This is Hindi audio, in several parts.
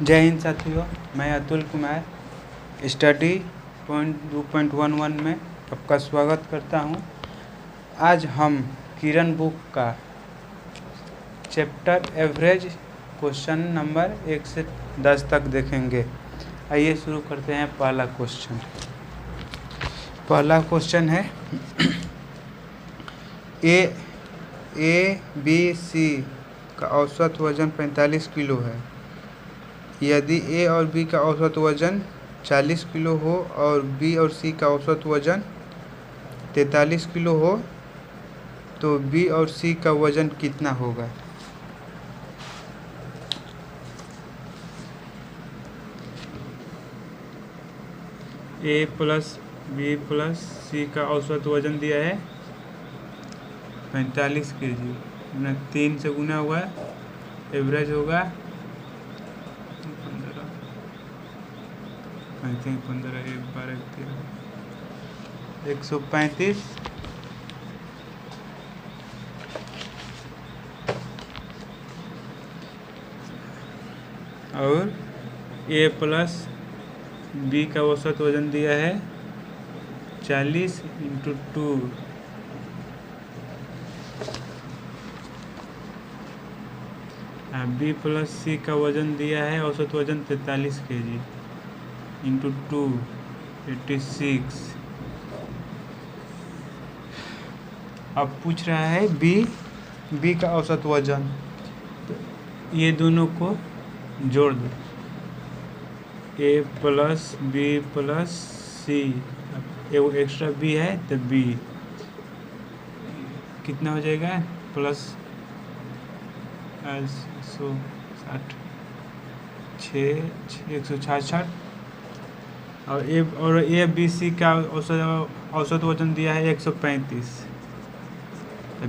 जय हिंद साथियों, मैं अतुल कुमार स्टडी पॉइंट 2.11 में आपका स्वागत करता हूं। आज हम किरण बुक का चैप्टर एवरेज क्वेश्चन नंबर 1 से 10 तक देखेंगे। आइए शुरू करते हैं। पहला क्वेश्चन है ए बी सी का औसत वजन 45 किलो है। यदि ए और बी का औसत वजन 40 किलो हो और बी और सी का औसत वजन 43 किलो हो तो बी और सी का वजन कितना होगा? ए प्लस बी प्लस सी का औसत वजन दिया है 45 kg, 3 से गुना हुआ है, एवरेज होगा 15 1 12 13 135 और ए प्लस बी का औसत वजन दिया है 40 × 2 बी प्लस सी का वजन दिया है औसत वजन 43 kg × 2 86। अब पूछ रहा है बी का औसत वजन, तो ये दोनों को जोड़ दो, ए प्लस बी प्लस सी, वो एक्स्ट्रा बी है तो बी कितना हो जाएगा प्लस 160 166 और ए बी सी का औसत वजन दिया है 135,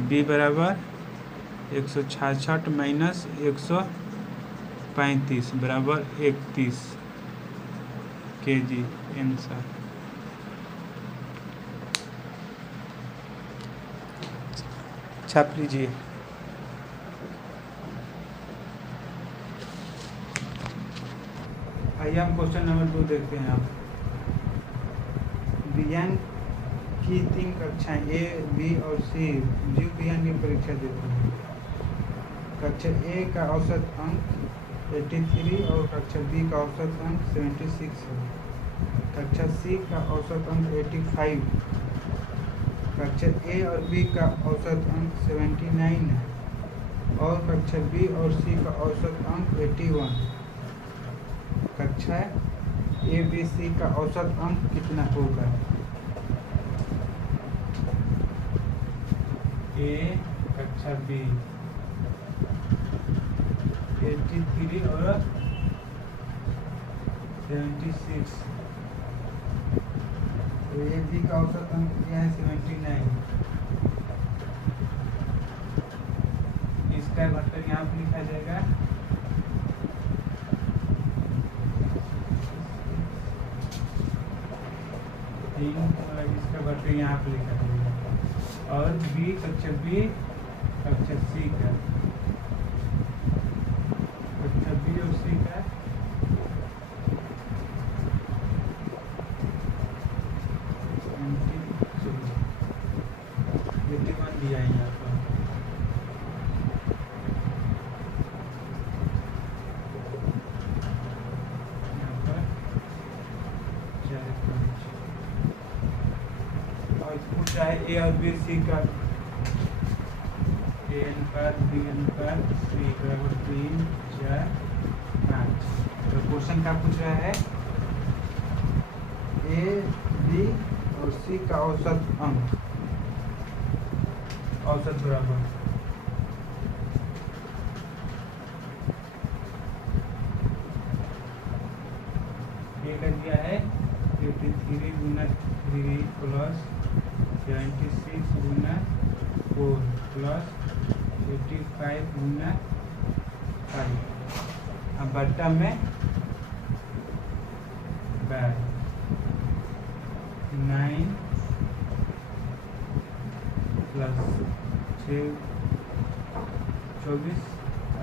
बी बराबर 166 माइनस 135 बराबर 31 kg आंसर। छाप लीजिए। आइए हम क्वेश्चन नंबर 2 देखते हैं। आप विज्ञान की 3 कक्षाएं ए बी और सी जीव विज्ञान की परीक्षा देते हैं। कक्षा ए का औसत अंक 83 और कक्षा बी का औसत अंक 76 है। कक्षा सी का औसत अंक 85, कक्षा ए और बी का औसत अंक 79 है और कक्षा बी और सी का औसत अंक 81। कक्षा ए बी सी का औसत अंक कितना होगा? ए कक्षा बी 83 और 76, तो ए बी का औसत अंक दिया है 79। इसका घटक यहाँ पर लिखा जाएगा 3, इसका घटक यहाँ पर लिखा जाएगा। और बी कक्षा बी कक्षा सी का, कक्षा बी और सी का 81 दिया है यहाँ पर। पूछ रहा है ए और बी सी का, ए अनुपात बी अनुपात सी बराबर 3 4 5। तो क्वेश्चन क्या पूछ रहा है? ए बी और सी का औसत अंक, औसत बराबर ए का दिया है 83 गुना 3 प्लस 76 गुना 4 प्लस 85 गुना 5। अब बट्टा में 9 प्लस 6 24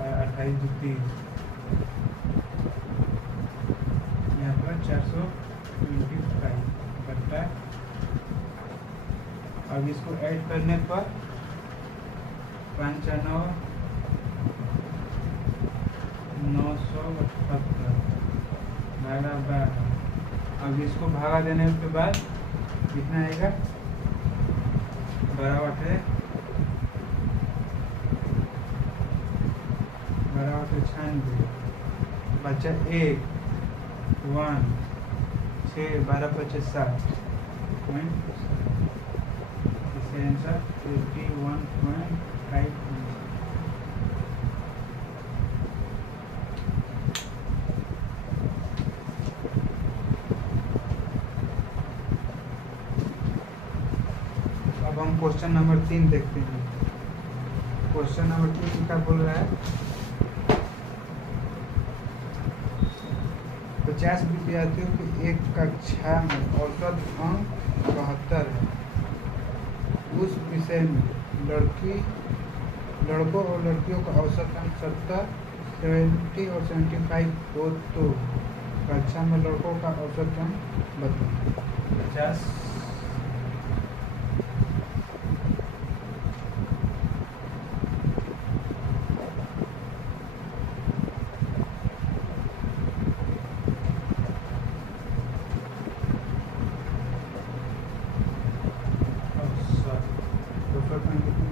28 30 425 बट्टा, अब इसको ऐड करने पर 95,978 भागा 12। अब इसको भागा देने के बाद कितना आएगा, 12 है 96 बच्चा 1 6 12 25 60 पॉइंट, इससे आंसर 81.5। अब हम क्वेश्चन नंबर 3 देखते हैं। क्वेश्चन नंबर 3 क्या बोल रहा है, 50 विद्यार्थियों की एक कक्षा में औसत अंक 72 है। उस विषय में लड़कों और लड़कियों का औसत अंक 70, 70 और 75 हो, तो कक्षा में लड़कों का औसत अंक बताओ। 50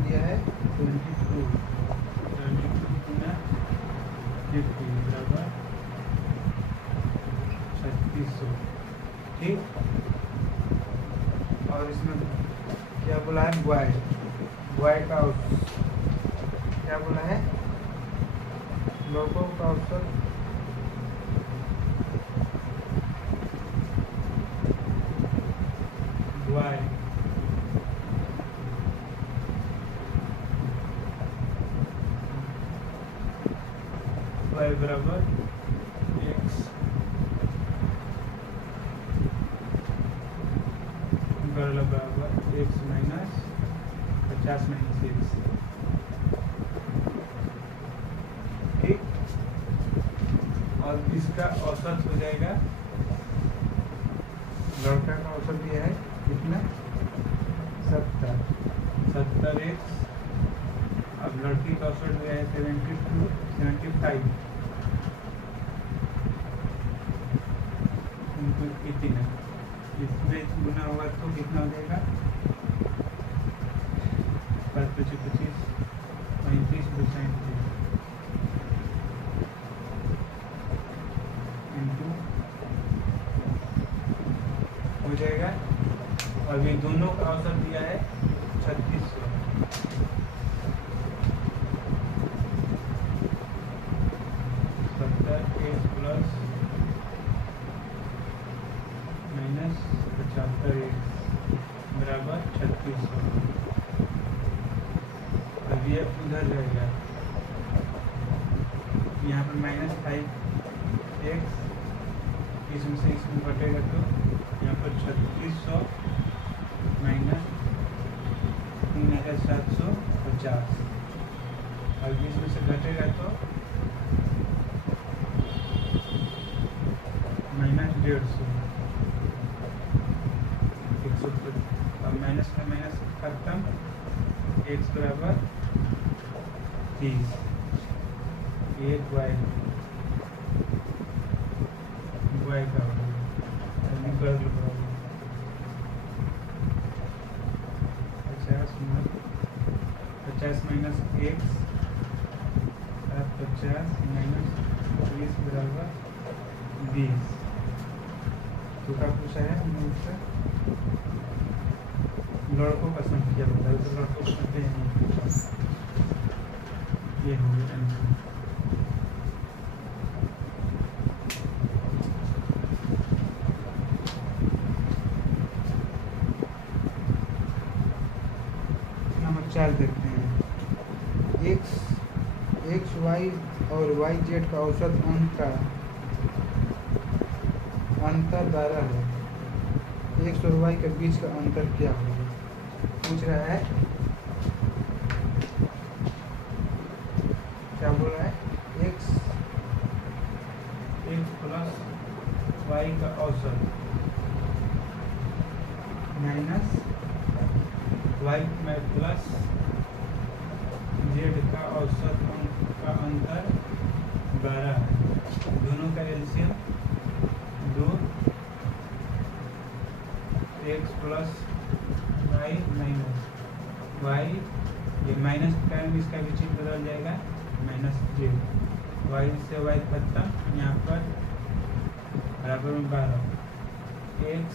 दिया है 22 गुना 50 बराबर 3600। ठीक, और इसमें क्या बोला है, बॉय का क्या बोला है, लोगों का औसत बॉय बराबर x बराबर x माइनस 50 माइनस x। ठीक, और इसका औसत हो जाएगा, लड़का का औसत दिया है कितना, 70x, अब लड़की का औसत दिया है 75 कितना, इसमें गुना होगा तो कितना हो जाएगा, 5 25 35 इंटू हो जाएगा। अभी दोनों का औसत दिया है 3600। प्लस माइनस 75x बराबर 3600। अब ये उधर जाएगा, यहाँ पर -5x, इसमें से इसमें घटेगा तो यहाँ पर 3600 माइनस 3750, और इसमें से घटेगा तो -150, 150, और माइनस में माइनस खत्म, x बराबर 30, ये y का होगा 50 माइनस x 50 माइनस 20 बराबर 20। तो क्या पूछा है हमने उससे, लड़कों का संख्या बताओ, तो लड़कों की संख्या नहीं, ये हो गया आंसर। नंबर 4 देखते हैं। x y और y z का औसत अंक का अंतर 12 है। x और y के बीच का अंतर क्या होगा, पूछ रहा है। क्या बोल रहा है, x प्लस y का y में प्लस z का औसत अंक का अंतर 12 है। दोनों का LCM 2 x plus y minus y, ये माइनस का इसका भी चिन्ह बदल जाएगा माइनस z, y से y खत्म, यहाँ पर बराबर में 12 x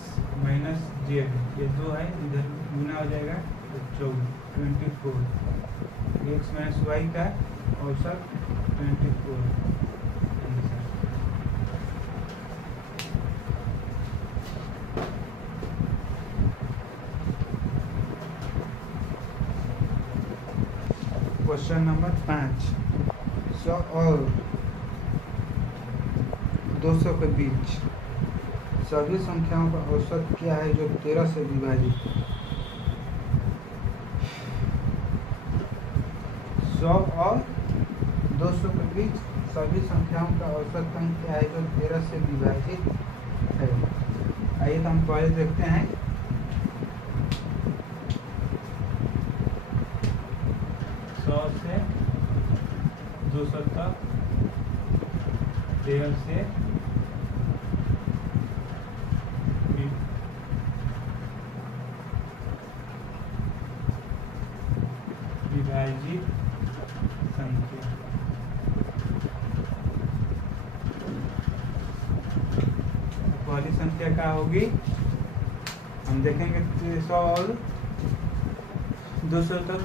माइनस जेड, ये 2 है, इधर गुना हो जाएगा तो 24 x माइनस वाई का औसत 24 आंसर। क्वेश्चन नंबर 5, 100 और 200 के बीच सभी संख्याओं का औसत क्या है जो 13 से विभाजित है। 100 और 200 के बीच सभी संख्याओं का औसत अंक क्या है जो 13 से विभाजित है। आइए तो हम पहले देखते हैं। से 200 तक 13 से विभाजित संख्या। पहली संख्या क्या होगी, हम देखेंगे 100 और 200 तक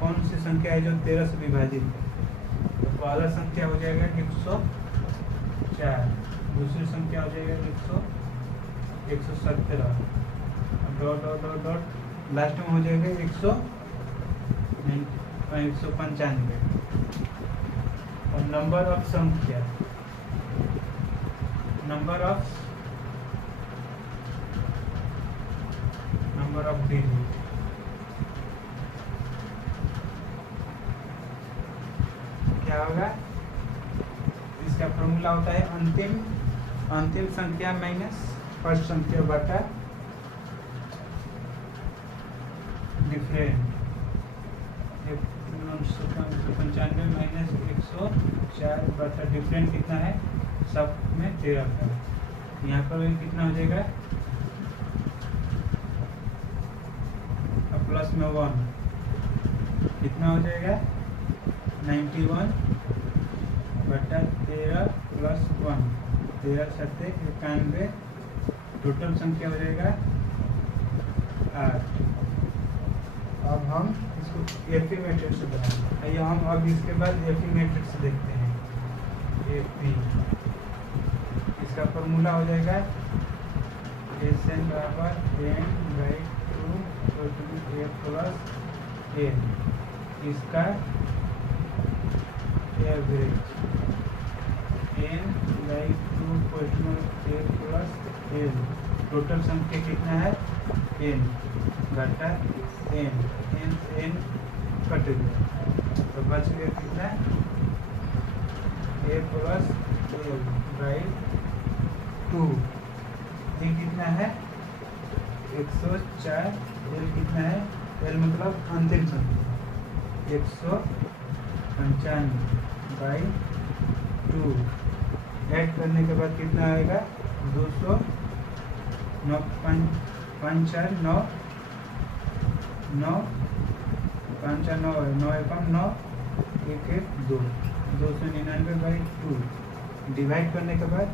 कौन सी संख्या है जो 13 से विभाजित है। तो पहला संख्या हो जाएगा 104, दूसरी संख्या हो जाएगा 117, dot dot dot dot last में हो जाएगा 195। और नंबर ऑफ संख्या, नंबर ऑफ डिजिट, क्या होगा, इसका फॉर्मूला होता है अंतिम संख्या माइनस फर्स्ट संख्या बटा डिफरेंट। 995 माइनस 104 बटा डिफरेंट कितना है, सब में 13 का। यहाँ पर कितना हो जाएगा, अब प्लस में 1 कितना हो जाएगा 91 बटा 13 प्लस 1, 13 सत्ते 91, टोटल संख्या हो जाएगा 8। अब हम इसको एफी मैट्रिक्स से बनाएंगे। आइए हम अब इसके बाद एफी मैट्रिक्स देखते हैं। एफी, इसका फॉर्मूला हो जाएगा एन बराबर n/2 a प्लस n, इसका average n/2 a plus n, total संख्या कितना है n घटा n कट गया तो बच गया कितना a प्लस l/2। ये कितना है 104, l कितना है, l मतलब अंतिम संख्या 195/2, ऐड करने के बाद कितना आएगा 200, 9 5 4 9 9 5 4 9 9 एकम 9 1 1 2, 299/2 डिवाइड करने के बाद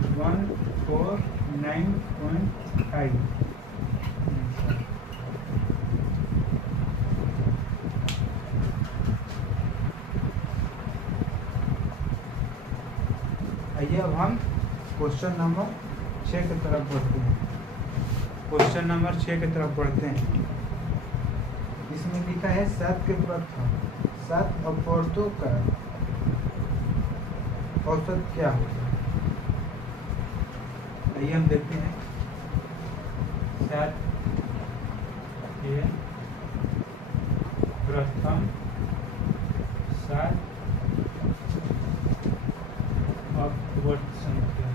149.5। आइए अब हम क्वेश्चन नंबर 6 की तरफ बढ़ते हैं। क्वेश्चन नंबर 6 की तरफ बढ़ते हैं। इसमें लिखा है 7 के प्रथम 7 अपवर्तों का औसत क्या होगा। आइए हम देखते हैं। 7 के प्रथम 7 अपवर्त संख्या।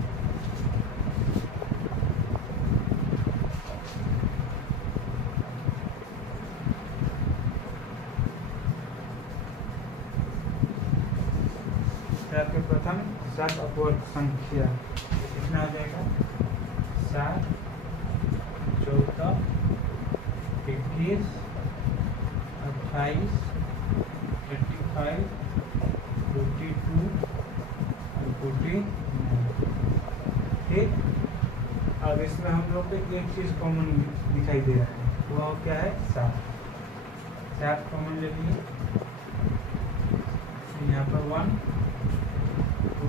सर्वप्रथम 7 अपवर्ग संख्या कितना हो जाएगा 7 14 21 28 35 42 और 49। ठीक, अब इसमें हम लोग को एक चीज़ कॉमन दिखाई दे रहा है, वो क्या है 7 कॉमन ले लिए। यहाँ पर 1 2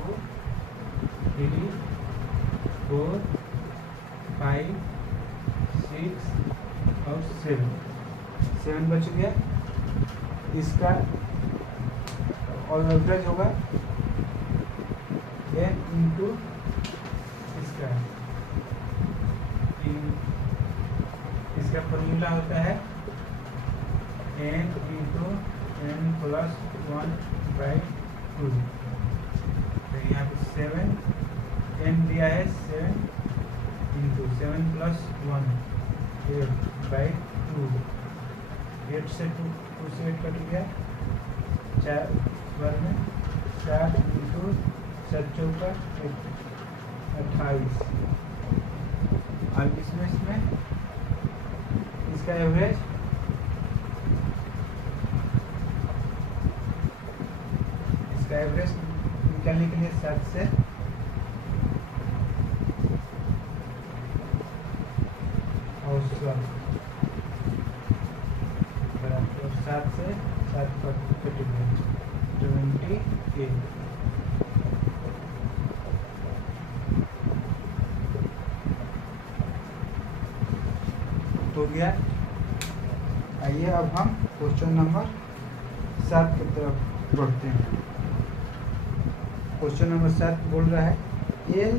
3 4 5 6 और 7 बच गया। इसका और एवरेज होगा n इंटू इसका फॉर्मूला होता है n इंटू n प्लस 1/2। तो यहाँ पे 7 n दिया है 7 इंटू 7 प्लस 1 8/2। 8 से 2 से 8 कट गया 4 बार में 4 इंटू 7 चौका 28। अब इसमें इसका एवरेज निकालने के लिए 7 से औसत बराबर 7 से 7 पर कट गया 28। हो गया। आइए अब हम क्वेश्चन नंबर 7 की तरफ बढ़ते हैं। क्वेश्चन नंबर 7 बोल रहा है एल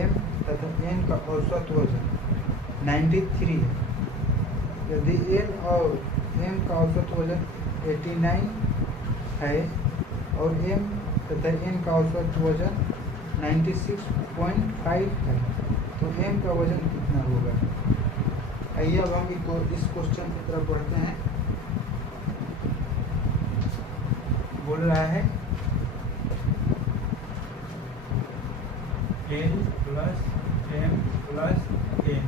एम तथा एन का औसत वजन 93 है। यदि एल और एम का औसत वजन 89 है और एम तथा एन का औसत वजन 96.5 है तो एम का वजन कितना होगा। आइए अब हम इस क्वेश्चन की तरफ बढ़ते हैं। बोल रहा है L plus M plus N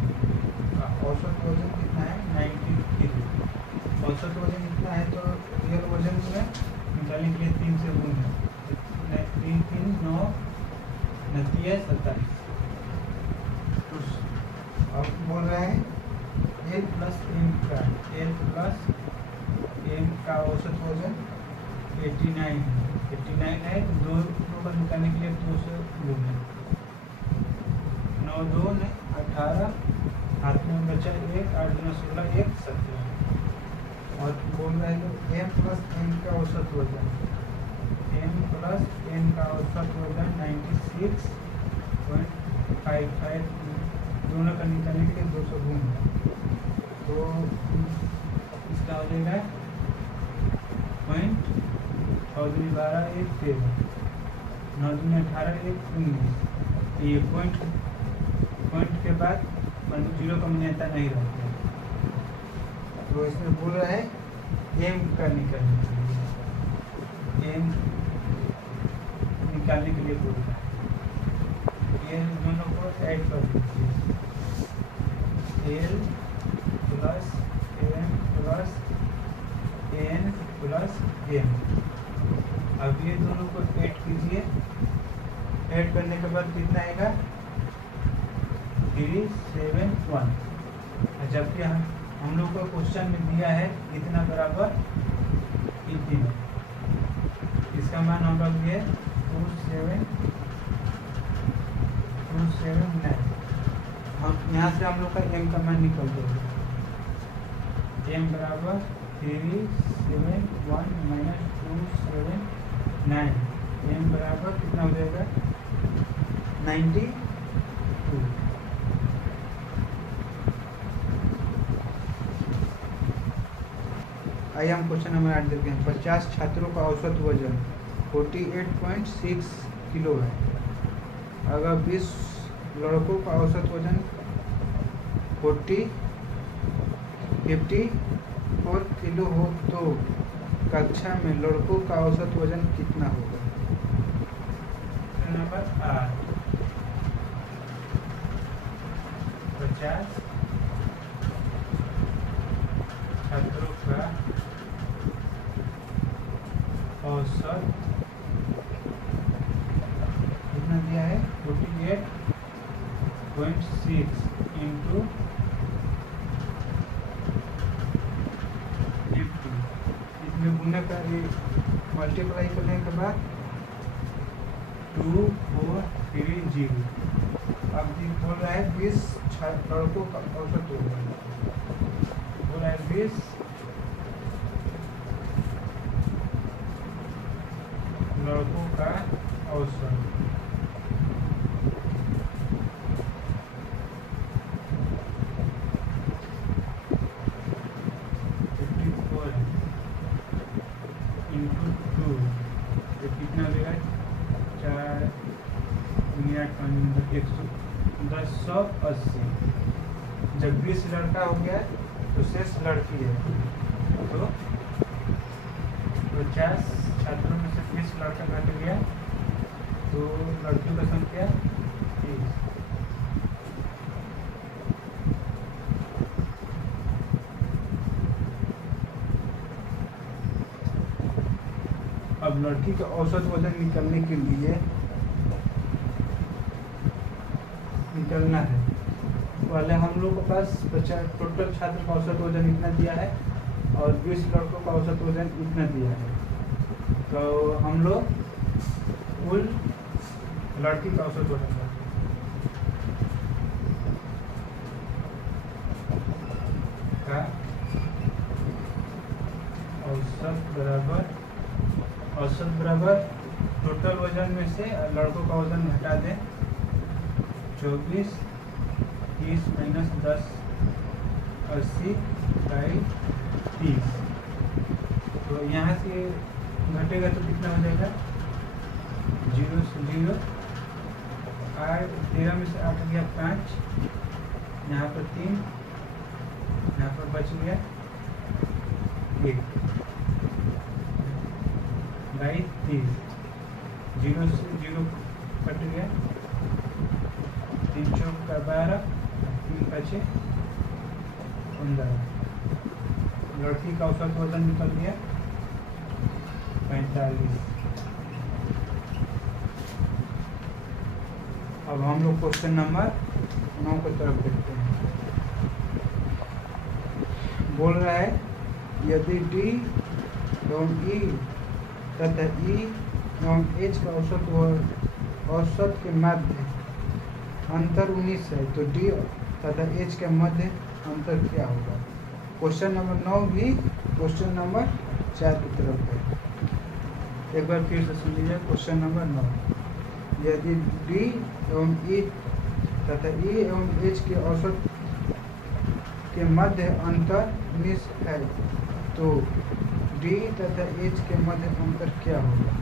का औसत वजन कितना है 93। औसत वजन कितना है तो रियल वजन में निकालने के लिए 3 से गुण है 3 3 9 29 27। अब बोल रहे हैं एल प्लस एम का औसत वजन 89 है। 2 पर निकालने के लिए 2 से गुण है 9 2 18 हाथ में बचा 1 8 2 16 1 17। और बोल रहे हैं तो एम प्लस एन का औसत वजन है 96.55। दोनों का निकालने के लिए 200 गुण है तो इसका हो जाएगा 12 1 13 9 2 18 1 19। ये पॉइंट के बाद 0 का मान्यता नहीं रहती है। तो इसमें बोल रहा है एम का निकालने के लिए बोल रहा है ये दोनों को ऐड कर दीजिए L plus M plus N plus M. अब ये दोनों को ऐड कीजिए। ऐड करने के बाद कितना आएगा 371। जबकि हम लोग को क्वेश्चन में दिया है इतना बराबर इतना। इसका मान हम लोग दिए 279। हम यहाँ से हम लोग का एम का मान निकल जाएगा। एम बराबर 371 माइनस 279। एम बराबर कितना हो जाएगा 92। आइए हम क्वेश्चन नंबर 8 देखते हैं। 50 छात्रों का औसत वजन 48.6 किलो है। अगर 20 लड़कों का औसत वजन 54 किलो हो तो कक्षा में लड़कों का औसत वजन कितना होगा। क्वेश्चन नंबर 8, 50 छात्रों का औसत कितना दिया है 48.6 इंटू 50, इसमें गुना का मल्टीप्लाई करने के बाद 2430। अब बोल रहा है 20 लड़कों का औसत होगा, बोल रहा है 20 लड़कों का औसत। इंटू 2 तो कितना देगा 4 मिनट 1080। जब 20 लड़का हो गया तो शेष लड़की है, तो 50 छात्रों में से 20 लड़का घट गया तो लड़कियों का संख्या 30। अब लड़की का औसत वजन निकालने के लिए निकलना है, पहले हम लोग के पास टोटल छात्र का औसत वजन इतना दिया है और 20 लड़कों का औसत वजन इतना दिया है, तो हम लोग कुल लड़की का औसत वजन का औसत बराबर टोटल वजन में से लड़कों का वजन घटा दें 24 30 माइनस 10 80/30। तो यहाँ से घटेगा तो कितना हो जाएगा 0 से 0, 13 में से 8 गया 5, यहाँ पर 3, यहाँ पर बच गया 1/30, 0 से 0 कट गया, 3 चौक का 12, 3 बचे 15। लड़की का औसत वजन निकल गया 45। अब हम लोग क्वेश्चन नंबर 9 की तरफ देखते हैं। बोल रहा है यदि डी एवं ई तथा ई एवं एच का औसत के मध्य अंतर 19 है तो डी तथा एच के मध्य अंतर क्या होगा। क्वेश्चन नंबर 9 भी क्वेश्चन नंबर 4 की तरफ है। एक बार फिर से सुन लीजिए। क्वेश्चन नंबर 9, यदि डी एवं ई तथा ई एवं एच के औसत के मध्य अंतर 19 है तो डी तथा एच के मध्य अंतर क्या होगा।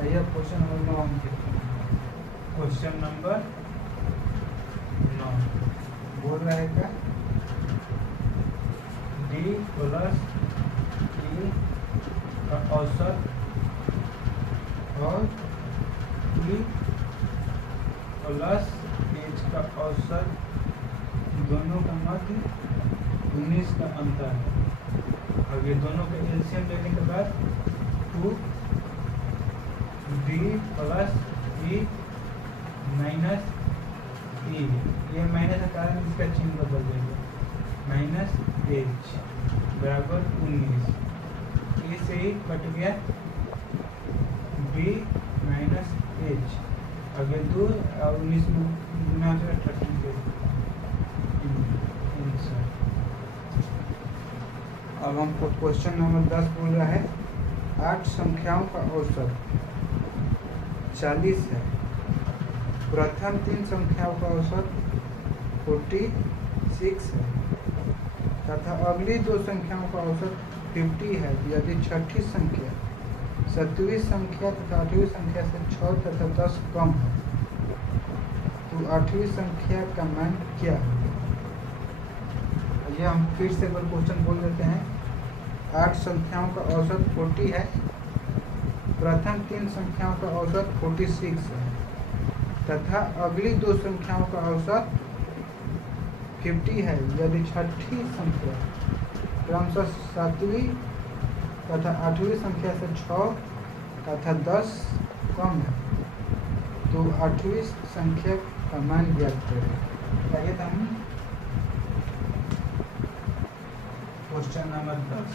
आइए क्वेश्चन नंबर 9 हम देखते हैं। क्वेश्चन नंबर 9 बोल रहा है क्या डी प्लस ई का औसत और ई प्लस एच का औसत दोनों का मध्य 19 का अंतर है। अब ये दोनों के एलसीएम लेने के बाद 2 डी प्लस ई माइनस ई, ये माइनस के कारण इसका चिन्ह बदल जाएगा, माइनस एच बराबर 19। ए से ही कट गया बी माइनस एच, अगर 2 और 19 में गुना हो जाएगा 13 के आंसर। अब हमको क्वेश्चन नंबर 10 बोल रहा है 8 संख्याओं का औसत 40 है, प्रथम 3 संख्याओं का औसत 46 है तथा अगली 2 संख्याओं का औसत 50 है। यदि छठी संख्या 7वीं संख्या तथा 8वीं संख्या से 6 तथा 10 कम है तो 8वीं संख्या का मान क्या है। ये हम फिर से एक बार क्वेश्चन बोल देते हैं। 8 संख्याओं का औसत 40 है, प्रथम 3 संख्याओं का औसत 46 है तथा अगली दो संख्याओं का औसत 50 है यदि छठी संख्या क्रमशः 7वीं तथा 8वीं संख्या से 6 तथा 10 कम है तो 8वीं संख्या का मान ज्ञात करें। आइए तो हम क्वेश्चन नंबर 10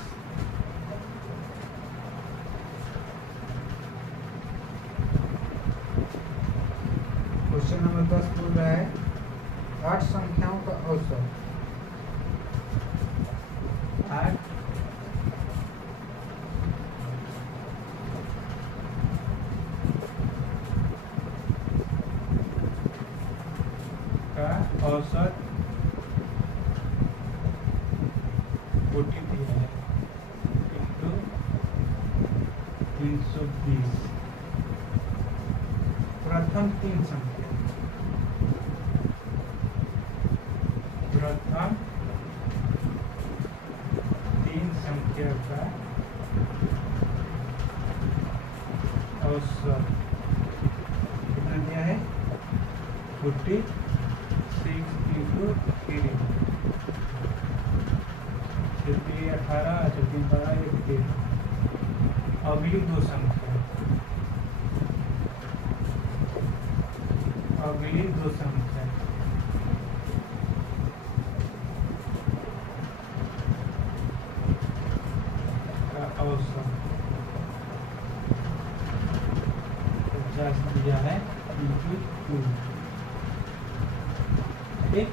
क्वेश्चन नंबर 10 बोल रहा है 8 संख्याओं का औसत 8 का औसत OTP है 320। प्रथम 3 संख्या प्रथम 3 संख्या का औसत कितना दिया है 46 into 3 18 12 13। अगली दो संख्या का औसत 50 दिया है into 2। ठीक,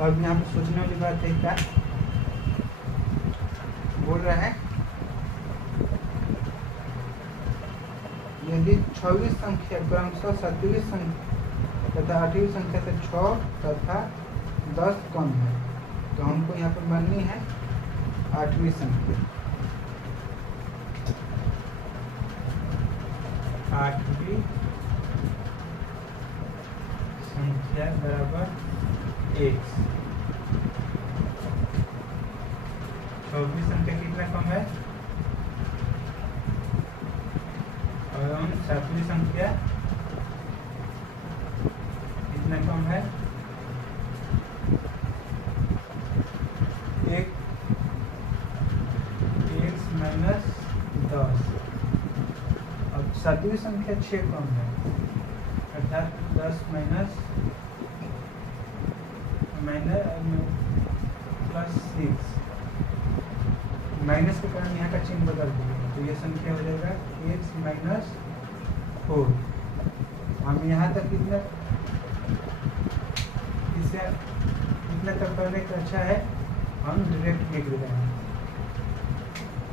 अब यहाँ पे सोचने वाली बात है क्या बोल रहा है यदि 26 संख्या क्रमशः 7वीं संख्या तथा 8वीं संख्या से 6 तथा 10 कम है तो हमको यहाँ पर बननी है 8वीं संख्या। 8वीं संख्या बराबर x। 24 संख्या कितना कम है और 7वीं संख्या कितना कम है x माइनस 10। अब 7वीं संख्या 6 कम है अर्थात 10 माइनस प्लस 6 माइनस के कारण यहाँ का चिन्ह बदल देगा तो ये संख्या हो जाएगा x माइनस 4। हम यहाँ तक कितना तक करने का अच्छा है हम डायरेक्ट लिख रहे हैं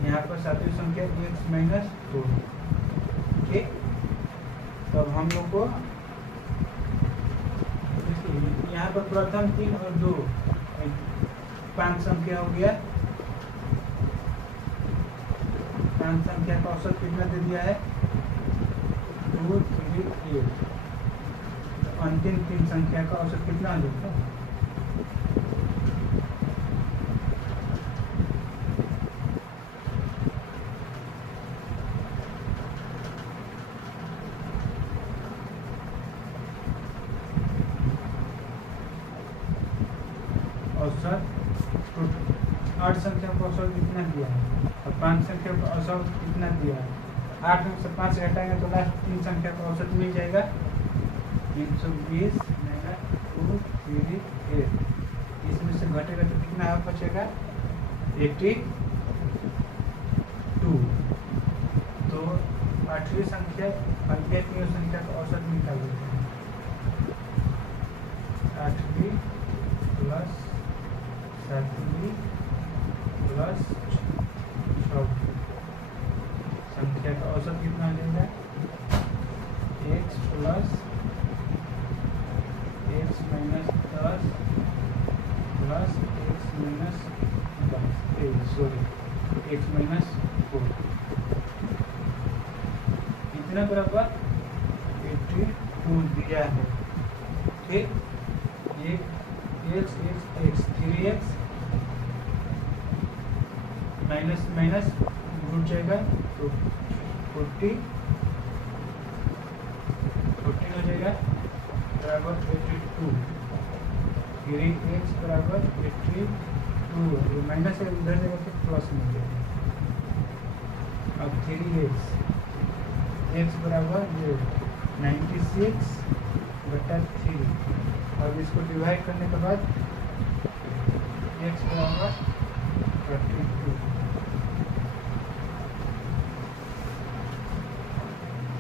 यहाँ पर 7वीं संख्या x माइनस 4। ठीक, तब हम लोग को यहाँ पर प्रथम 3 और 2 5 संख्या हो गया। 5 संख्या का औसत कितना दे दिया है 2 3 8। तो अंतिम 3 संख्या का औसत कितना आ जाता है औसत 8 संख्या का औसत कितना दिया है और 5 संख्या का औसत कितना दिया है। 8 में से 5 घटाएंगे तो लास्ट 3 संख्या का औसत मिल जाएगा 320 -2 3 8। इसमें से घटेगा तो कितना बचेगा 82। तो 8वीं संख्या और 1वीं संख्या का औसत निकाल देते हैं 8वीं प्लस 7वीं प्लस 6वीं संख्या का औसत कितना हो जाएगा x plus x minus 10 plus x minus 10 x minus 4 कितना बराबर 82 दिया है। ठीक, ये x 3x माइनस माइनस जुड़ जाएगा तो 14 हो जाएगा बराबर 82, फिर x बराबर 82, माइनस है उधर जाएगा तो प्लस में जाएगा। अब 3x बराबर 96/3। अब इसको डिवाइड करने के बाद x बराबर 32।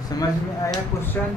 समझ में आया क्वेश्चन?